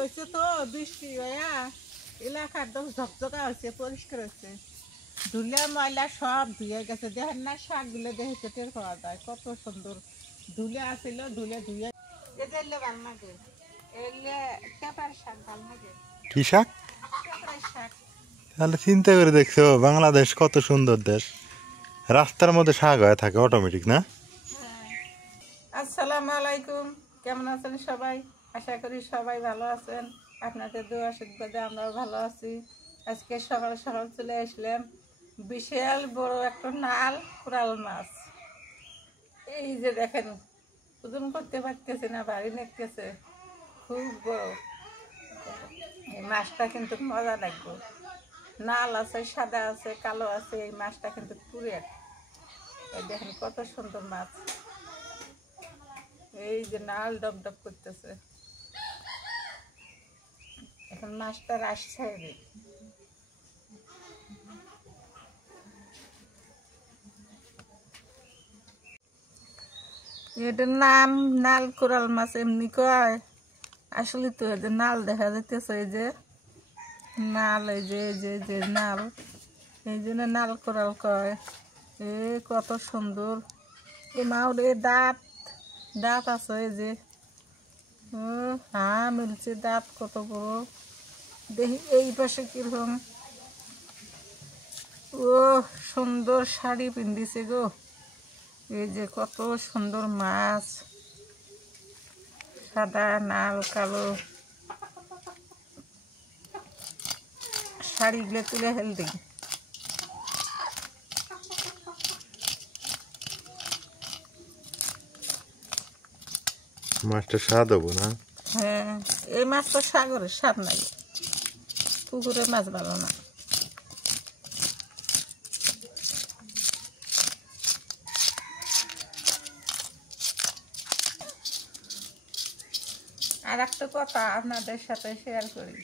হয়েছে তো, বৃষ্টি হইয়া এলাকার তো ঝকঝকা হয়েছে, পরিষ্কার হয়েছে। ধুলা ময়লা সব ধুয়ে গেছে। দেখেন না শাকগুলো দেখে টের পাওয়া যায় কত সুন্দর ধুলে আসিল। ধুলে ধুয়ে এলে ভাল লাগে, এলে পেঁপার শাক ভাল লাগে। কি শাক? পেঁপার শাক। তাহলে চিন্তা করে দেখছো বাংলাদেশ কত সুন্দর দেশ, রাস্তার মধ্যে শাক হয়ে থাকে অটোমেটিক না? আসসালামু আলাইকুম, কেমন আছেন সবাই? আশা করি সবাই ভালো আছেন। আপনাদের দোয়া আশীর্বাদে আমরাও ভালো আছি। আজকে সকাল সকাল চলে আসলাম, বিশাল বড় একটা নাল কোরাল মাছ। এই যে দেখেন, ওজন করতে পারতেছে না, ভারী লাগতেছে, খুব বড়। এই মাছটা কিন্তু মজা লাগবে। নাল আছে, সাদা আছে, কালো আছে। এই মাছটা কিন্তু পুরের। এই দেখেন কত সুন্দর মাছ। এই যে নাল ডব ডব করতেছে। এখন মাছটা রাস ছাড়বে। এটার নাম নাল কোরাল মাছ এমনি কয়, আসলে তো এই যে নাল দেখা যাইতেছে, এই যে নাল, এই যে এই যে যে নাল, এই জন্য নাল কোরাল কয়। এ কত সুন্দর। এই মাউরের দাঁত দাঁত আছে, এই যে হ্যাঁ মিলছে দাঁত কত বড়। দেখি এই পাশে কিরকম। ও সুন্দর শাড়ি পিন্দিছে গো। এই যে কত সুন্দর মাছ, সাদা নাল কালো। শাড়িগুলো তুলে ফেল দিই। মাছটা স্বাদ হবো না? হ্যাঁ, এই মাছ তো সাগরের স্বাদ নাই, পুকুরের মাছ ভালো না। আর একটা কথা আপনাদের সাথে শেয়ার করি।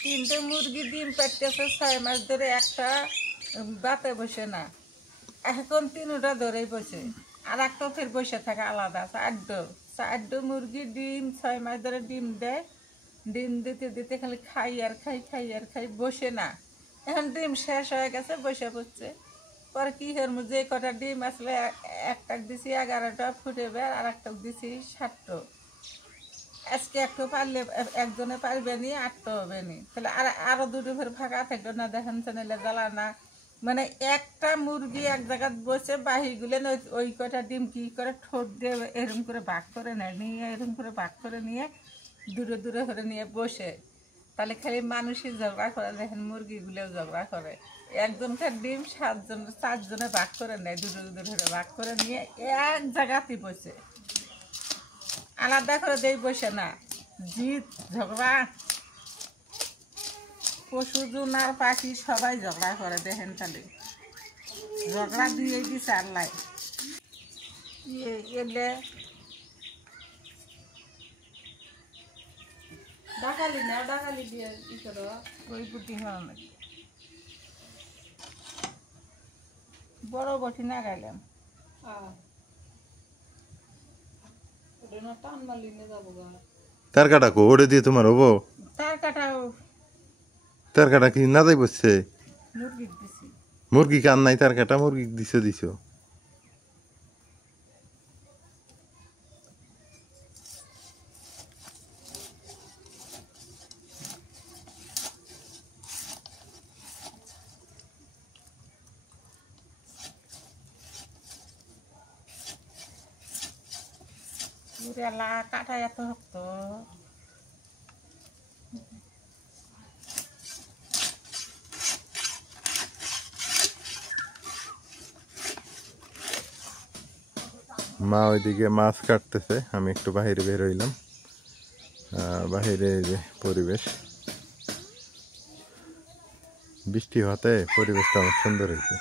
3টে মুরগি ডিম পাড়তেছে 6 মাস ধরে, একটা বাতে বসে না। এখন 3টা ধরেই বসে, আর একটা ফের বসে থাকে আলাদা। 4 মুরগি ডিম 6 মাস ধরে ডিম দেয়। ডিম দিতে দিতে খালি খাই আর খাই, খাই আর খাই, বসে না। এখন ডিম শেষ হয়ে গেছে, বসে পড়ছে। পরে কি হের যে কটা ডিম আসলে, একটা দিছি 11টা ফুটে বের, আর একটা দিছি 7টা। আজকে একটু পারলে একজনে পারবে নি, 8টা হবে নি, তাহলে আরো দুটো ফের ফাঁকা থাকবে না। দেখেন চ্যানেলে জ্বালা না। মানে একটা মুরগি এক জায়গায় বসে বাহি গুলেন, ওই কটা ডিম কি করে ঠোঁট দিয়ে এরকম করে ভাগ করে নেয়, নিয়ে এরকম করে ভাগ করে নিয়ে দূরে দূরে করে নিয়ে বসে। তাহলে খালি মানুষই ঝগড়া করে, দেখেন মুরগিগুলোও ঝগড়া করে। একজনকার ডিম 4জনে ভাগ করে নেয়, দূরে দূরে করে ভাগ করে নিয়ে এক জায়গাতেই বসে। আলাদা করে দেই বসে না, জিত ঝগড়া। পশু জুনার পাখি সবাই ঝগড়া করে, দেখেন তাহলে ঝগড়া দিয়ে দিছে আল্লাহ। এলে ডাকালি না, ডাকালি দিয়ে ই করো, ওই বুদ্ধি হয় নাকি বড় বটি না গাইলাম। টান মারলি নিয়ে যাবো গা। তার কাটা কো ওরে দিয়ে তোমার হবো? তার কাটাও তার কাটা কি না যাই বসছে? মুরগি দিছি। মুরগি কান নাই, তার কাটা মুরগি দিছো দিছো। পুরেলা কাটা এত শক্ত। মা ওইদিকে মাছ কাটতেছে, আমি একটু বাহিরে বের হইলাম। বাহিরে এই যে পরিবেশ, বৃষ্টি হতে পরিবেশটা অনেক সুন্দর হয়েছে,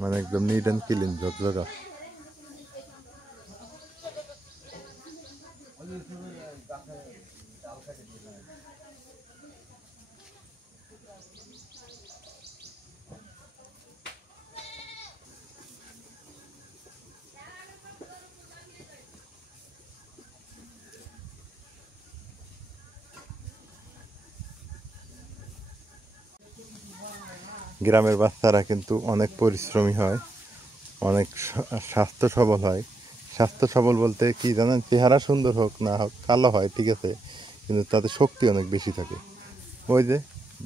মানে একদম নিট অ্যান্ড ক্লিন, ঝকঝকা। গ্রামের বাচ্চারা কিন্তু অনেক পরিশ্রমী হয়, অনেক স্বাস্থ্য সবল হয়। স্বাস্থ্য সবল বলতে কি জানেন, চেহারা সুন্দর হোক না হোক, কালো হয় ঠিক আছে, কিন্তু তাদের শক্তি অনেক বেশি থাকে। ওই যে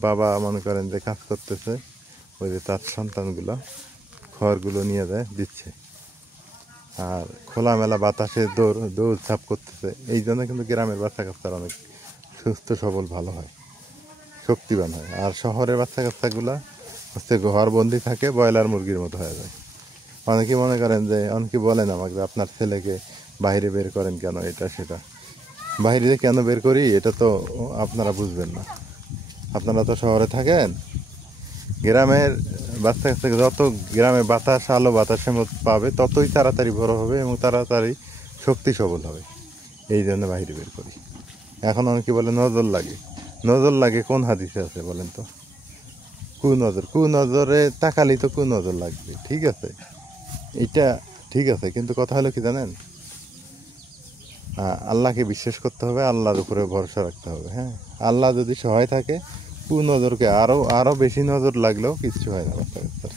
বাবা মনে করেন যে কাজ করতেছে, ওই যে তার সন্তানগুলো খড়গুলো নিয়ে যায় দিচ্ছে, আর খোলামেলা বাতাসে দৌড় ঝাঁপ করতেছে। এই জন্য কিন্তু গ্রামের বাচ্চা কাচ্চারা অনেক সুস্থ সবল ভালো হয়, শক্তিবান হয়। আর শহরের বাচ্চা কাচ্চাগুলা হচ্ছে ঘরবন্দি থাকে, ব্রয়লার মুরগির মতো হয়ে যায়। অনেকে মনে করেন যে, অনেকে বলেন আমাকে, আপনার ছেলেকে বাইরে বের করেন কেন, এটা সেটা। বাইরে যে কেন বের করি এটা তো আপনারা বুঝবেন না, আপনারা তো শহরে থাকেন। গ্রামের বাচ্চা কাচ্চাকে যত গ্রামে বাতাস, আলো বাতাসের মধ্যে পাবে, ততই তাড়াতাড়ি বড় হবে এবং তাড়াতাড়ি শক্তি সবল হবে। এই জন্য বাইরে বের করি। এখন অনেকে বলে নজর লাগে, নজর লাগে কোন হাদিসে আছে বলেন তো? কুনজরে তাকালেই তো কুনজর লাগবে, ঠিক আছে, এটা ঠিক আছে, কিন্তু কথা হলো কি জানেন, আল্লাহকে বিশ্বাস করতে হবে, আল্লাহর উপরে ভরসা রাখতে হবে। হ্যাঁ, আল্লাহ যদি সহায় থাকে, কুনজরকে আরো বেশি নজর লাগলেও কিচ্ছু হয় না বাচ্চা কাচ্চার।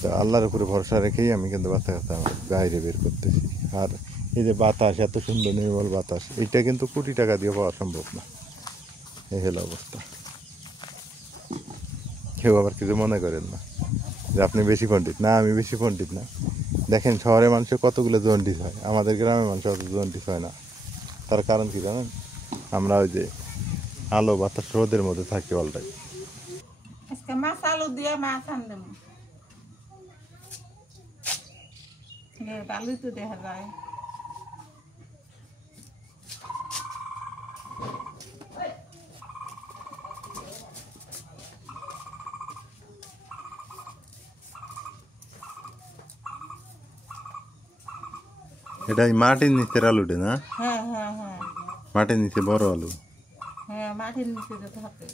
তো আল্লাহর উপরে ভরসা রেখেই আমি কিন্তু বাচ্চা কাচ্চা বাইরে বের করতেছি। আর এই যে বাতাস, এত সুন্দর নির্মল বাতাস, এটা কিন্তু কোটি টাকা দিয়ে পাওয়া সম্ভব না। এই হলো অবস্থা। কেউ আবার কিছু মনে করেন না যে আপনি বেশি পণ্ডিত। না, আমি বেশি পণ্ডিত না। দেখেন শহরের মানুষের কতগুলো জন্ডিস হয়, আমাদের গ্রামের মানুষের অত জন্ডিস হয় না। তার কারণ কি জানেন? আমরা ওই যে আলো বাতাস রোদের মধ্যে থাকি অলটাই। আজকে মাছ আলু দিয়ে মাছ আনলাম, ভালোই তো দেখা যায়। এটা মাটির নিচের আলুটা না? হ্যাঁ হ্যাঁ হ্যাঁ মাটির নিচে বড় আলু। হ্যাঁ, মাটির নিচে যেতে হবে।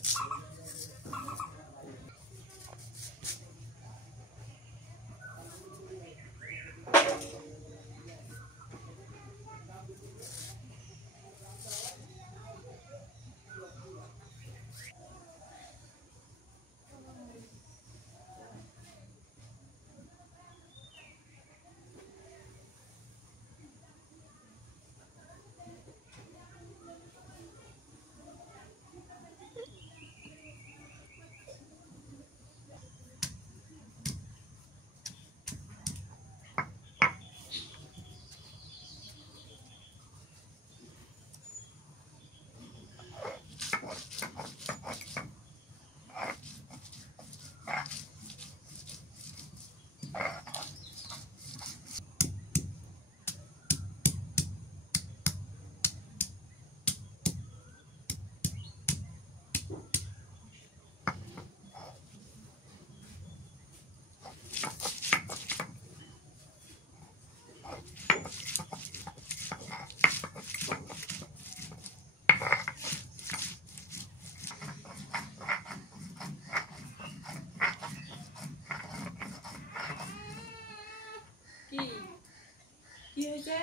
কি হয়েছে?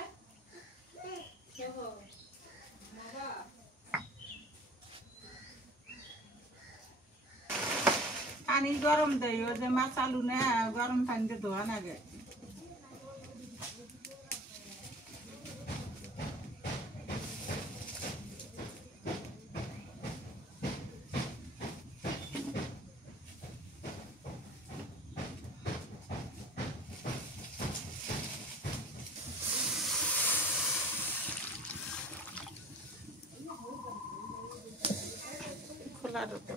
পানি গরম দেয়, ওই যে মাছ আলু না, গরম পানি দিয়ে ধোয়া লাগে। খোলা রতো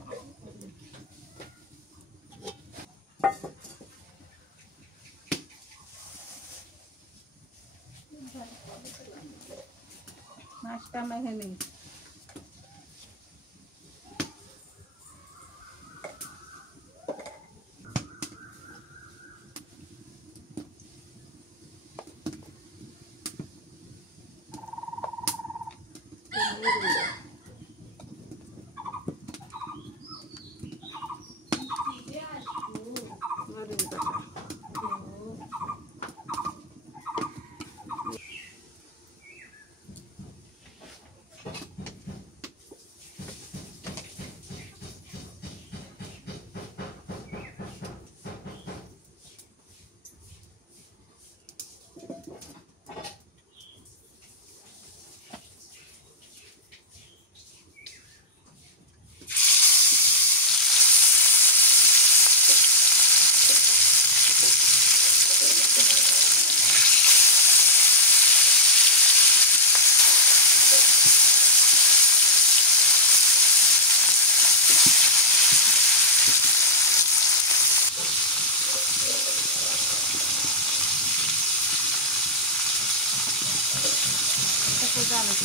মাছটা মেখে নিই।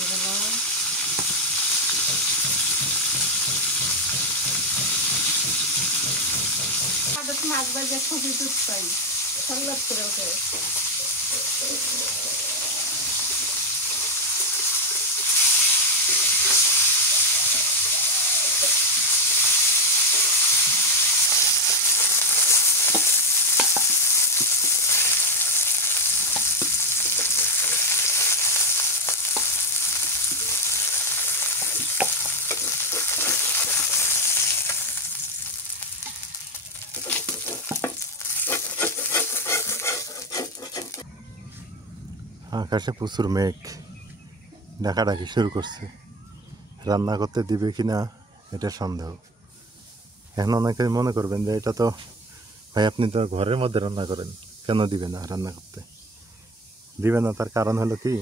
গেল। মাছ ভাজা খুবই দুধ পাই, সল্লাদ করে ওঠে। আকাশে প্রচুর মেঘ, ডাকাডাকি শুরু করছে। রান্না করতে দিবে কিনা এটা সন্দেহ। এখন অনেকে মনে করবেন যে এটা তো ভাই আপনি তো ঘরের মধ্যে রান্না করেন, কেন দিবে না রান্না করতে? দিবে না তার কারণ হলো কি,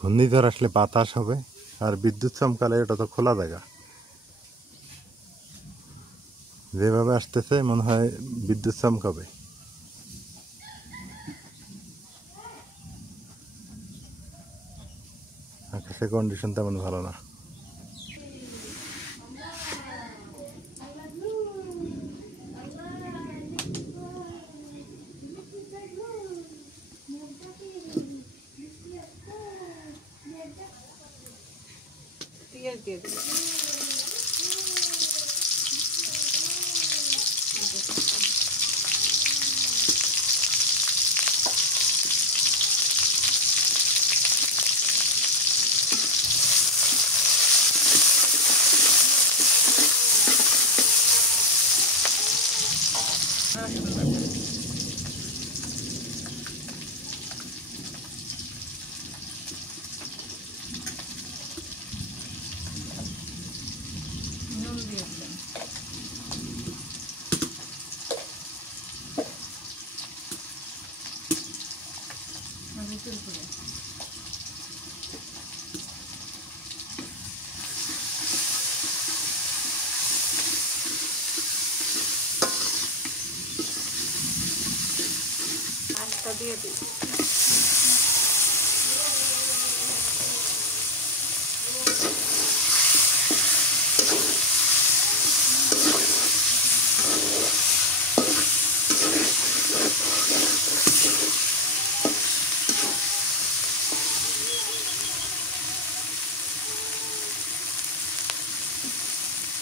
ঘূর্ণিঝড় আসলে বাতাস হবে, আর বিদ্যুৎ চমকালে এটা তো খোলা জায়গা। যেভাবে আসতেছে মনে হয় বিদ্যুৎ চমকাবে। আকাশের কন্ডিশন তেমন ভালো না। পেঁয়াজ দিয়ে দিই। রসুন বাটা, নুন দিয়ে দিলাম, মরিচের গুঁড়ো, মাছটা দিয়ে দিই।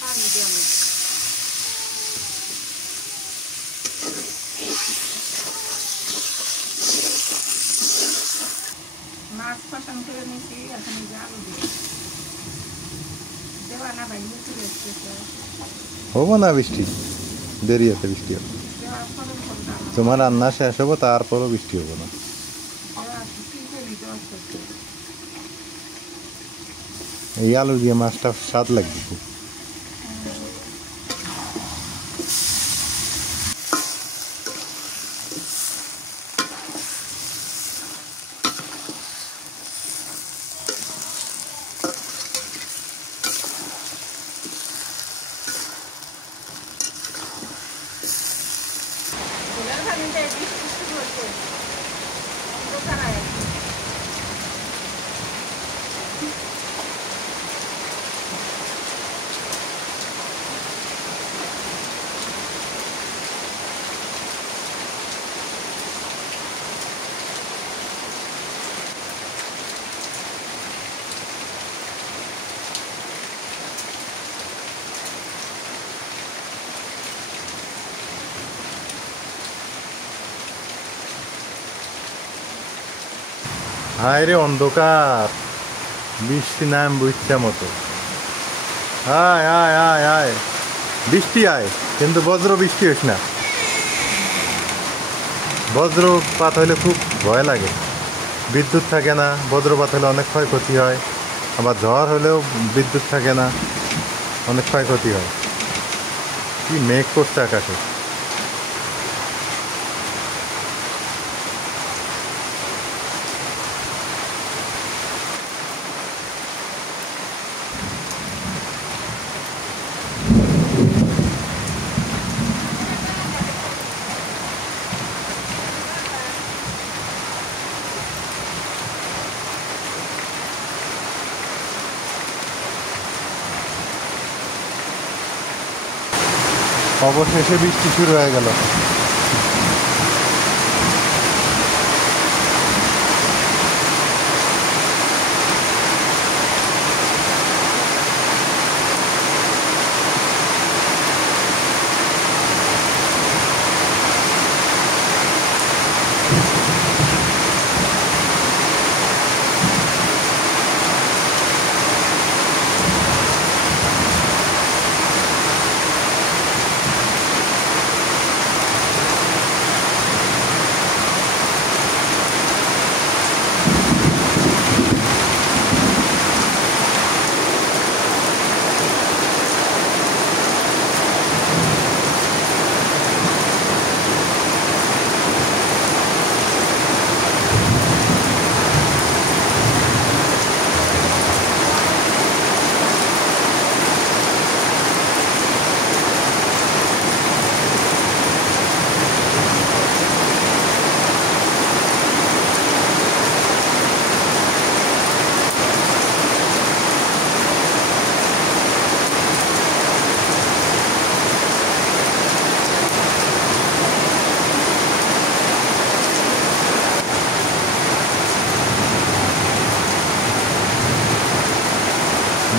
পানি দিয়ে আমি মাছ কষান করে নিয়েছি। এখন এই যে আলু দিয়ে দেওয়া না ভাই, মুখে এসতেছে। হবো না বৃষ্টি, দেরি আছে বৃষ্টি হবে। দেওয়ার পরে ফোনটা আমার তোমার রান্না শেষ হবো, তারপরও বৃষ্টি হবো না। দেওয়া টিপে নিতে আসতেছে। এই আলু দিয়ে মাছটা স্বাদ লাগবে খুব। ফুলের পানিটা বৃষ্টি শুরু হচ্ছে, দোকানে হায় রে অন্ধকার, বৃষ্টি নামবো ইচ্ছা মতো। আয় আয় আয় আয়, বৃষ্টি আয়, কিন্তু বজ্র বৃষ্টি হোস না। বজ্রপাত হলে খুব ভয় লাগে। বিদ্যুৎ থাকে না, বজ্রপাত হলে অনেক ক্ষয়ক্ষতি হয়। আবার ঝড় হলেও বিদ্যুৎ থাকে না, অনেক ক্ষয়ক্ষতি হয়। কি মেঘ করছে আকাশে। অবশেষে বৃষ্টি শুরু হয়ে গেল।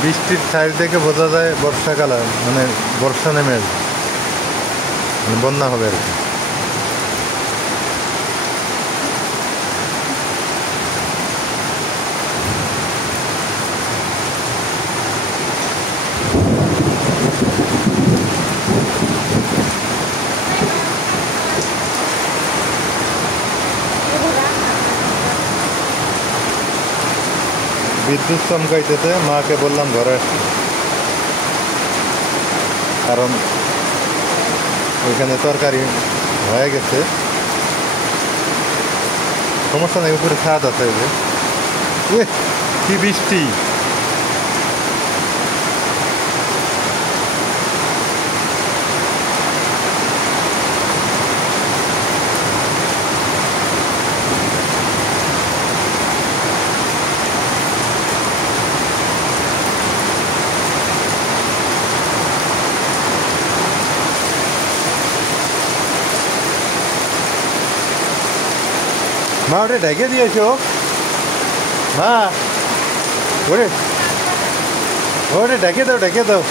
বৃষ্টির সাইড থেকে বোঝা যায় বর্ষাকাল, মানে বর্ষা নেমে আসবে, মানে বন্যা হবে আর কি। বিদ্যুৎ চমকাইতেছে, মাকে বললাম ঘরে আসতে, কারণ ওইখানে তরকারি হয়ে গেছে। সমস্যা নেই, উপরে ছাদ আছে। যে কি বৃষ্টি! মা ওটা ঢেকে দিয়েছো? মা ওরে ওটা ঢেকে দাও, ঢেকে দাও।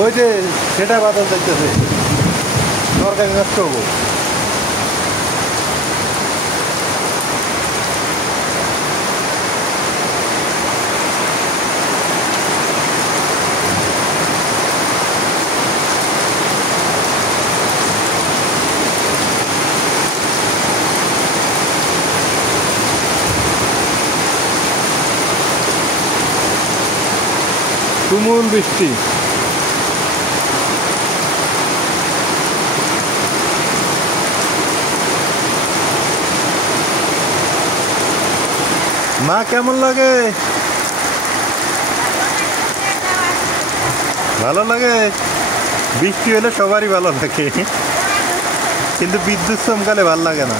ওই যে সেটা বাদল দেখতেছে, তরকারি নষ্ট হবো। তুমুল বৃষ্টি। মা কেমন লাগে? ভালো লাগে। বৃষ্টি হলে সবারই ভালো লাগে, কিন্তু বিদ্যুৎ চমকালে ভালো লাগে না।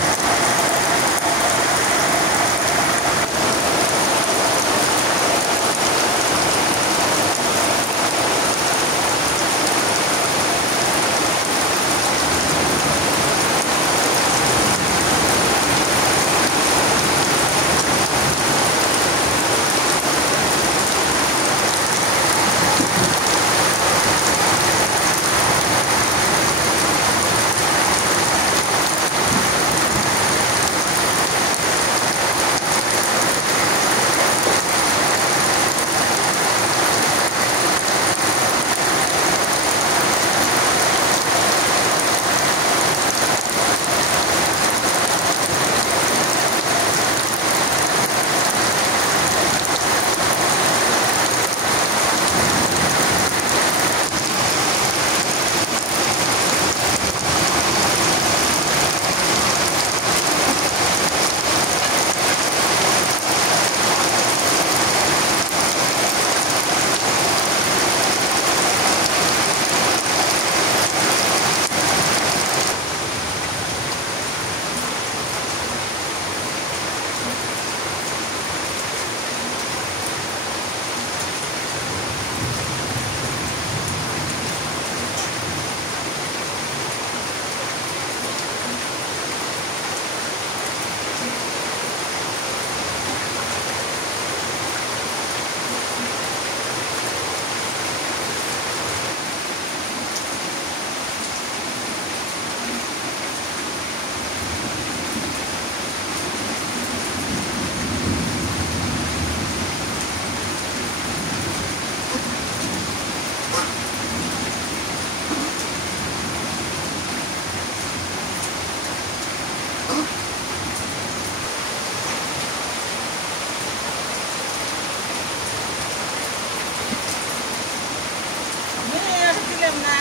আর দিলাম না।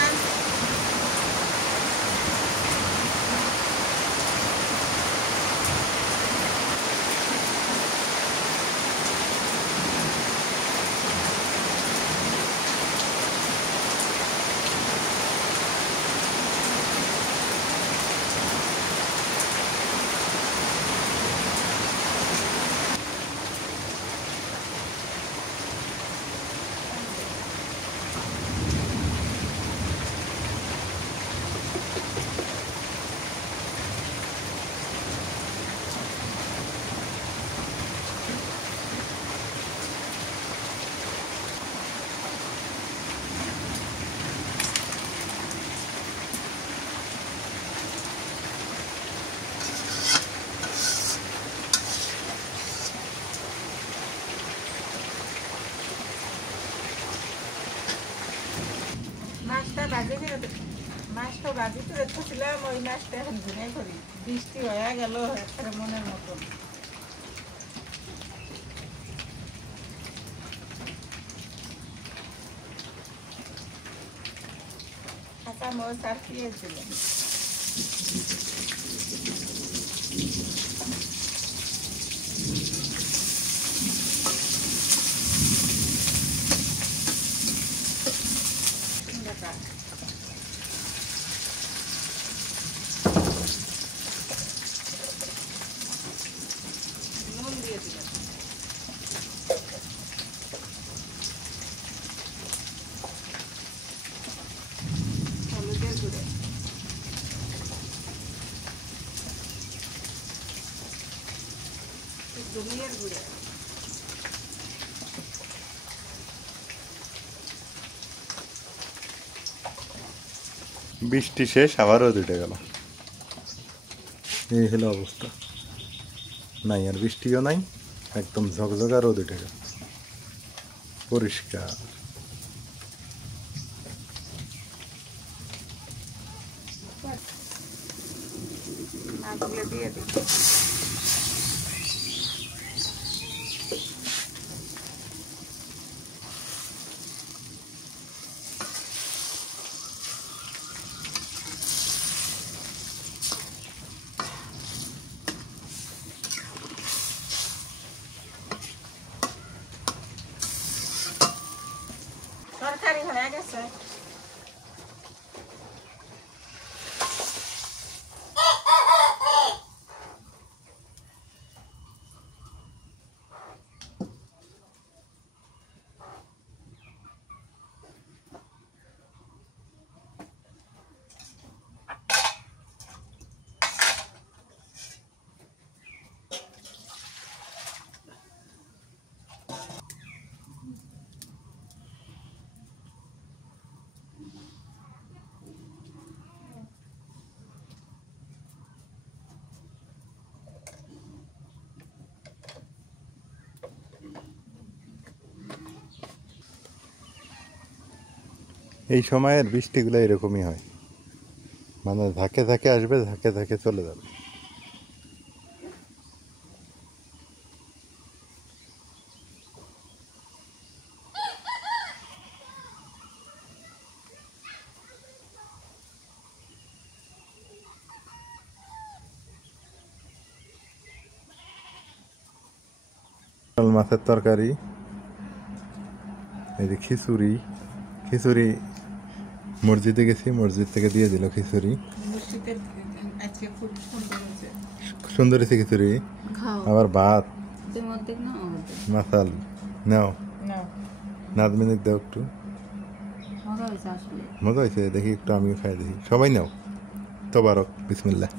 মাছটা ভাজি করে রেখেছিলাম, ওই মাছটা এখন ভুনে করি। বৃষ্টি হয়ে গেল একটা মনের মতন। কাঁচা মরিচ আর পেঁয়াজ দিলাম। নুন দিয়ে দিলাম। হলুদের গুঁড়ো, ধনিয়ার গুঁড়ো, বৃষ্টি শেষ, আবার রোদ উঠে গেল। এই হলো অবস্থা, নাই আর বৃষ্টিও নাই, একদম ঝকঝকা রোদ উঠে গেল, পরিষ্কার। মাছগুলো দিয়ে দিই। তরকারি হয়ে গেছে। এই সময়ের বৃষ্টিগুলো এরকমই হয়, মানে ধাকে ধাকে আসবে, ধাকে ধাকে চলে যাবে। মাছের তরকারি, এই যে খিচুড়ি। খিচুড়ি মসজিদে গেছি, মসজিদ থেকে দিয়ে দিল খিচুড়ি। মসজিদের আজকে খুব সুন্দর হয়েছে। সুন্দর হয়েছে খিচুড়ি। আবার ভাত, মাসাল নাও, নাজমিনিক দাও একটু। মজা হয়েছে, দেখি একটু আমিও খাই দেখি। সবাই নাও, তোবারক, বিসমিল্লাহ।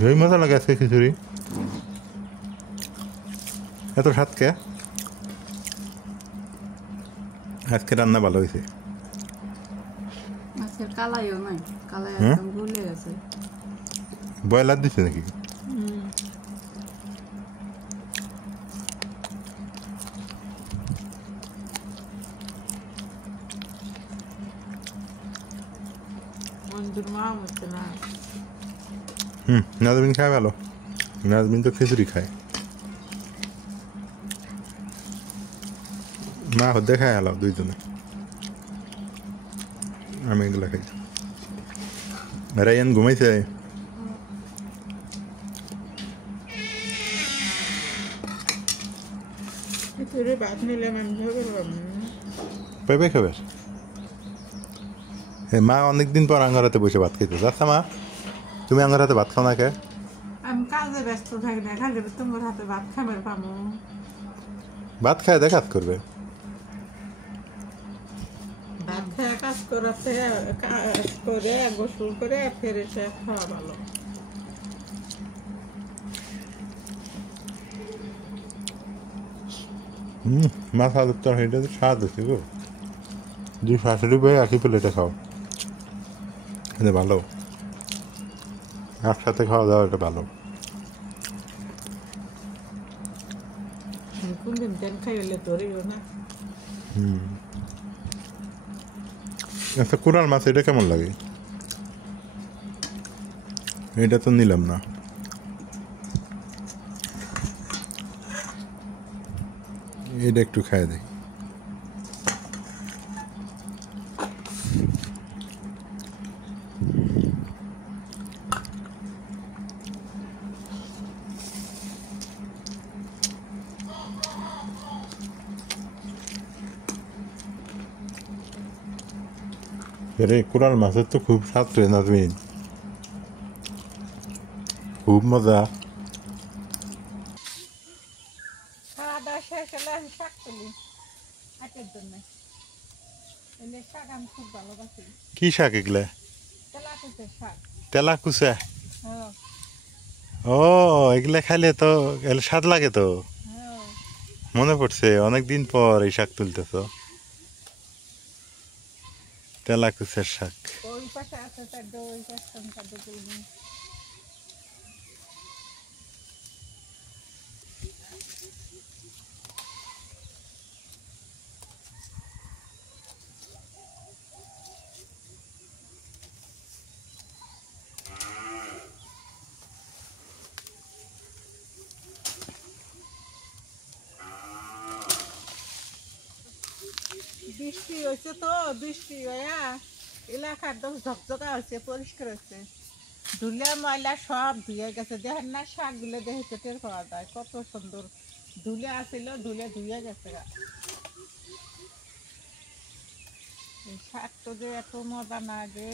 very মজা লাগে আজকে খিচুড়ি। এত স্বাদ কে? আজকে রান্না ভালো হয়েছে। আজকে কালাইও নাই, কালাই একদম গলে গেছে। ব্রয়লার দিছে নাকি? মঞ্জুর মা হচ্ছে না নাজমিন খায় ভালো, নাজমিন তো খিচুড়ি খায়, মা হদ্দে খায় আলাও দুইজনে, আমি এগুলা খাই। রায়ান ঘুমাইছে? খিচুড়ি ভাত নিলে আমি ভেবে পেঁপে খাবে? মা অনেকদিন পর আঙ্গারাতে বসে ভাত খেতে আচ্ছা মা, তুমি আঙ্গারাতে ভাত খাও না কে? আমি কাজে ব্যস্ত থাকি না, খালি তোমার হাতে ভাত খাবার পাবো। ভাত খায় দেখাত করবে। ভাত খেয়ে কাজ করাতে কাজ করে গোসল করে ফের এসে খাওয়া ভালো। মাছ আলুর তরকারিটা তো স্বাদ হচ্ছে গো, দুই শাশুড়ি বই একই প্লেটে খাও, এটা ভালো, একসাথে খাওয়া দাওয়া এটা ভালো। কোনদিন তেল খাইলে ধরিও না। আচ্ছা কোরাল মাছ এটা কেমন লাগে? এটা তো নিলাম না, এটা একটু খাই দেই। আরে কোরাল মাছের তো খুব স্বাদ রে নাজমিন, খুব মজা। খাওয়া দাওয়া শেষ হলে আমি শাক তুলি শাকের জন্য। এলে শাক আমি খুব ভালোবাসি। কি শাক এগুলা? তেলাকুচের শাক। তেলা কুচা? হ্যাঁ ও এগুলা খাইলে তো এগুলা স্বাদ লাগে তো। হ্যাঁ। মনে পড়ছে অনেকদিন পর এই শাক তুলতেছ, তেলা কুচার শাক। ওই পাশে আছে তার ওই পাশে তাদের তুলবি। বৃষ্টি হয়েছে তো, বৃষ্টি হইয়া এলাকার তো ঝকঝকা হয়েছে, পরিষ্কার হচ্ছে, ধুলে ময়লা সব ধুয়ে গেছে। দেখেন না শাকগুলো দেখে তো টের পাওয়া যায় কত সুন্দর ধুলে আসিল, ধুলে ধুয়ে গেছে। এই শাক তো যে এত মজা না গে।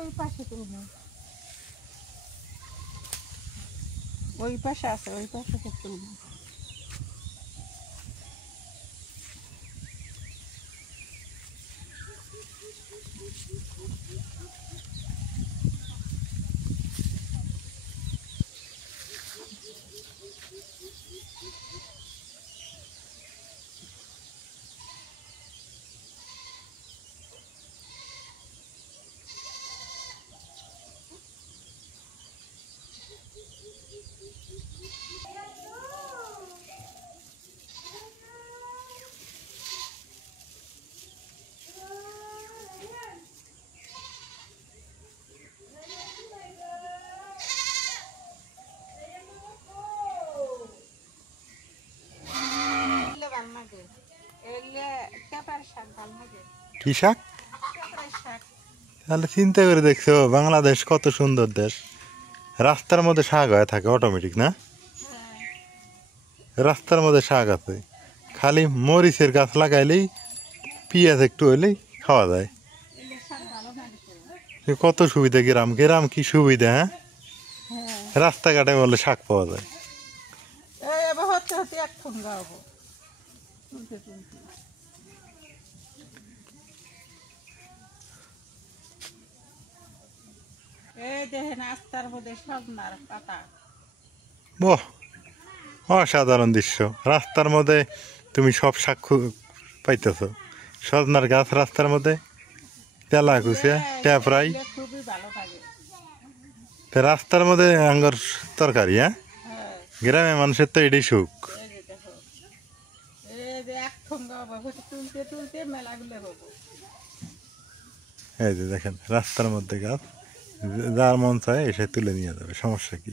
ওই পাশে তুলবো, ওই পাশে আছে, ওই পাশে তুলবো। কি শাক? তাহলে চিন্তা করে দেখছো বাংলাদেশ কত সুন্দর দেশ, রাস্তার মধ্যে শাক হয়ে থাকে অটোমেটিক না? রাস্তার মধ্যে শাক আছে, খালি মরিচের গাছ লাগাইলেই পেঁয়াজ একটু হইলেই খাওয়া যায়। কত সুবিধা, গ্রাম গ্রাম কি সুবিধা। হ্যাঁ রাস্তাঘাটে বলে শাক পাওয়া যায়। বাহ অসাধারণ দৃশ্য, রাস্তার মধ্যে তুমি সব শাক পাইতেছ, সজনার গাছ রাস্তার মধ্যে, তেলা কুচা ট্যাপরাই, রাস্তার মধ্যে আঙ্গর তরকারি। হ্যাঁ গ্রামে মানুষের তো এটাই সুখ। এই যে দেখো, এই যে এক ঠোঙ্গা হবে, তুলতে তুলতে মেলাগুলো হবো। এই যে দেখেন রাস্তার মধ্যে গাছ, যার মন চায় এসে তুলে নিয়ে যাবে, সমস্যা কি।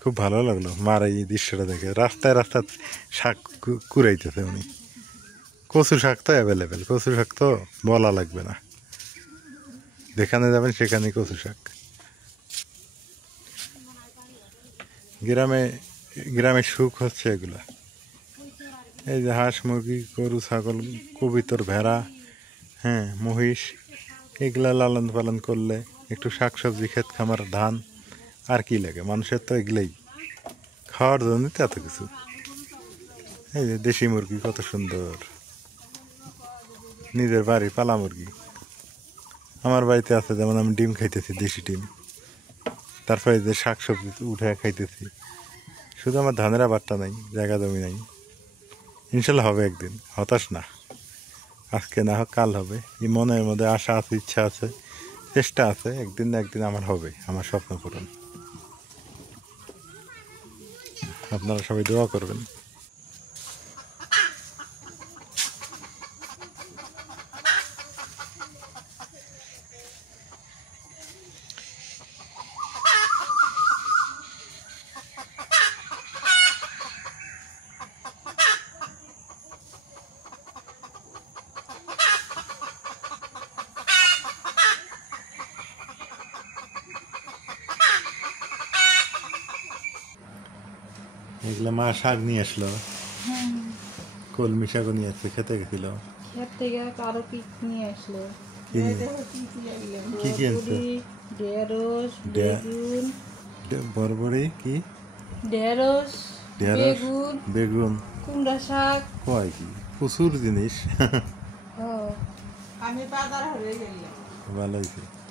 খুব ভালো লাগলো মার এই দৃশ্যটা দেখে। রাস্তায় রাস্তায় শাক কুড়াইতেছে উনি। কচু শাক তো অ্যাভেলেবেল, কচু শাক তো বলা লাগবে না, যেখানে যাবেন সেখানে কচু শাক। গ্রামে গ্রামের সুখ হচ্ছে এগুলা। এই যে হাঁস মুরগি গরু ছাগল কবুতর ভেড়া, হ্যাঁ মহিষ, এগুলা লালন পালন করলে একটু শাকসবজি ক্ষেত খামার ধান, আর কি লাগে মানুষের তো এগুলোই খাওয়ার জন্য তো এত কিছু। এই যে দেশি মুরগি কত সুন্দর, নিজের বাড়ি পালা মুরগি। আমার বাড়িতে আছে, যেমন আমি ডিম খাইতেছি, দেশি ডিম। তারপরে যে শাকসবজি উঠে খাইতেছি। শুধু আমার ধানের আবারটা নাই, জায়গা জমি নাই। ইনশাল্লাহ হবে একদিন, হতাশ না। আজকে না হোক কাল হবে, এই মনের মধ্যে আশা আছে, ইচ্ছা আছে, চেষ্টা আছে, একদিন না একদিন আমার হবে, আমার স্বপ্ন পূরণ। আপনারা সবাই দোয়া করবেন। এগুলো মা শাক নিয়ে আসলো, কলমি শাকও নিয়ে আসছে, খেতে গেছিল। এর থেকে আরো কি নিয়ে আসলো? কি নিয়ে- কি কি আনছে? ঢেঁড়স, ডে- বেগুন, বরবরি কি, ঢেঁড়স, ঢেঁড়স, বেগুন, বেগুন, কুমড়া শাক। কয় কি প্রচুর জিনিস। ও আমি বাজার হয়ে গেলাম। ভালো হয়েছে।